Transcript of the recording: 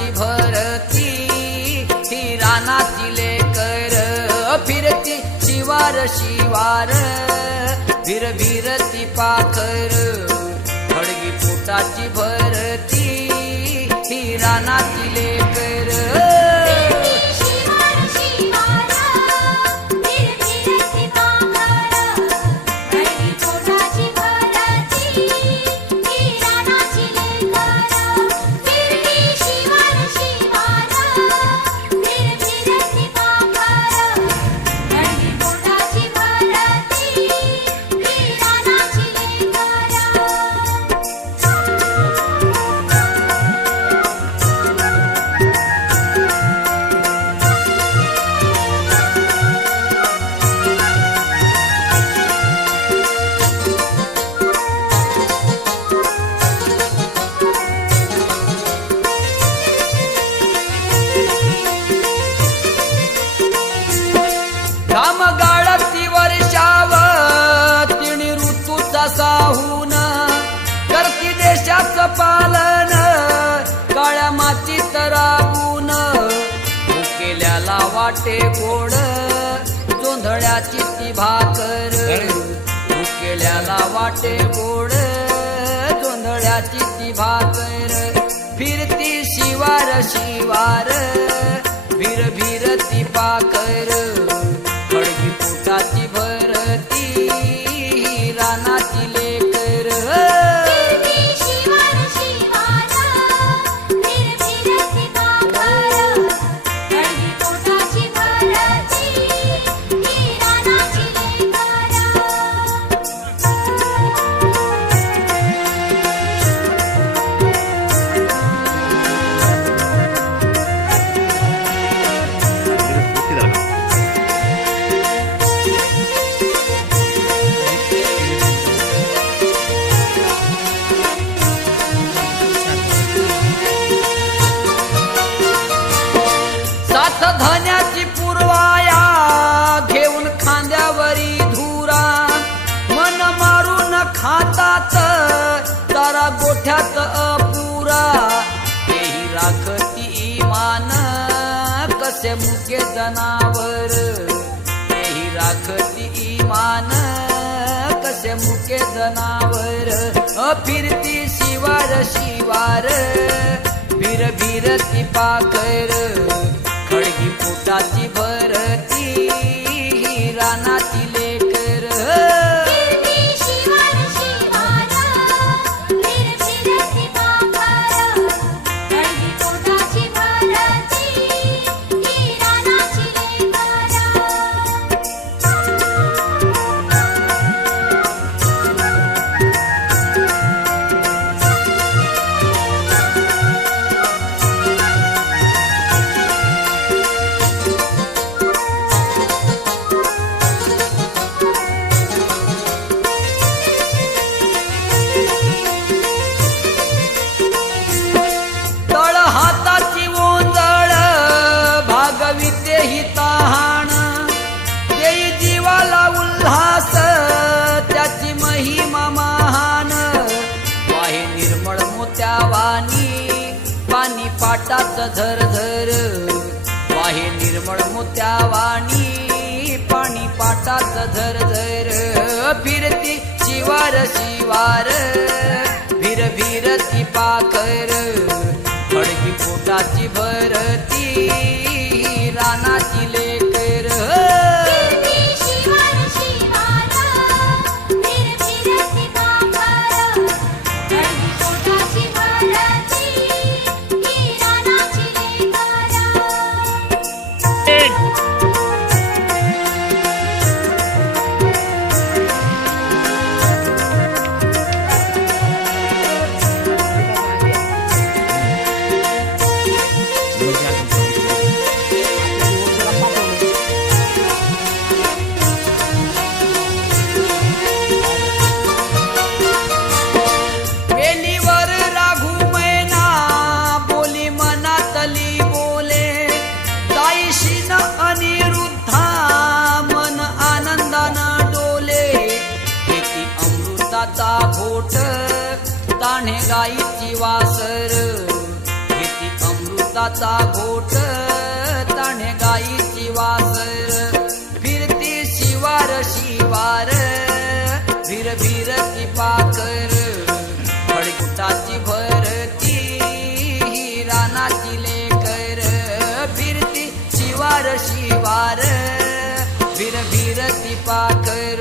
खडगी भरती. ही रानाची लेकर फिरती शिवार शिवार. भिर भिरती पाखर खडगी पोटाची भरती. ही रानाची लेकर गोड जोंधळ्याची ती भाकर. केल्याला वाटे गोड जोंधळ्याची ती भाकर. फिरती शिवार शिवार. गोठ्यात अपुरा. तेही राखती इमान कसे मुके जनावर. तेही राखती इमान कसे मुके जनावर. फिरती शिवार शिवार भिर भिरती पाखर खडगी पोटाची भरती ही रानातील पाटाच झरझर वाहे निर्मळ मोत्यावानी पाणी पाटाच झरझर फिरती शिवार शिवार भिर भिरती पाखर पोटाची भर दिशीन अनिरुद्धा मन आनंदानं डोले. किती अमृताचा घोट ताणे गायीची वासर. किती अमृताचा घोट ताणे गायीची वासर. फिरती शिवार शिवार भिर भिर ती पाकर. फडगुटाची भर भिर कर पाकर